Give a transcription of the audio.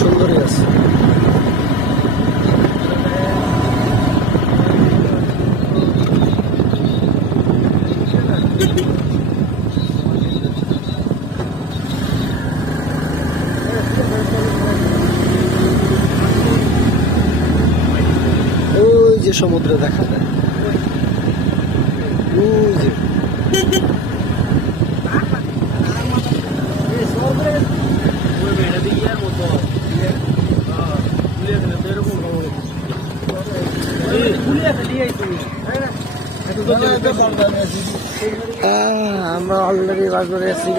সুন্দরই আছে। ওই যে সমুদ্র দেখা যায়, ওই যে আমরা অলরেডি বাজারে আছি।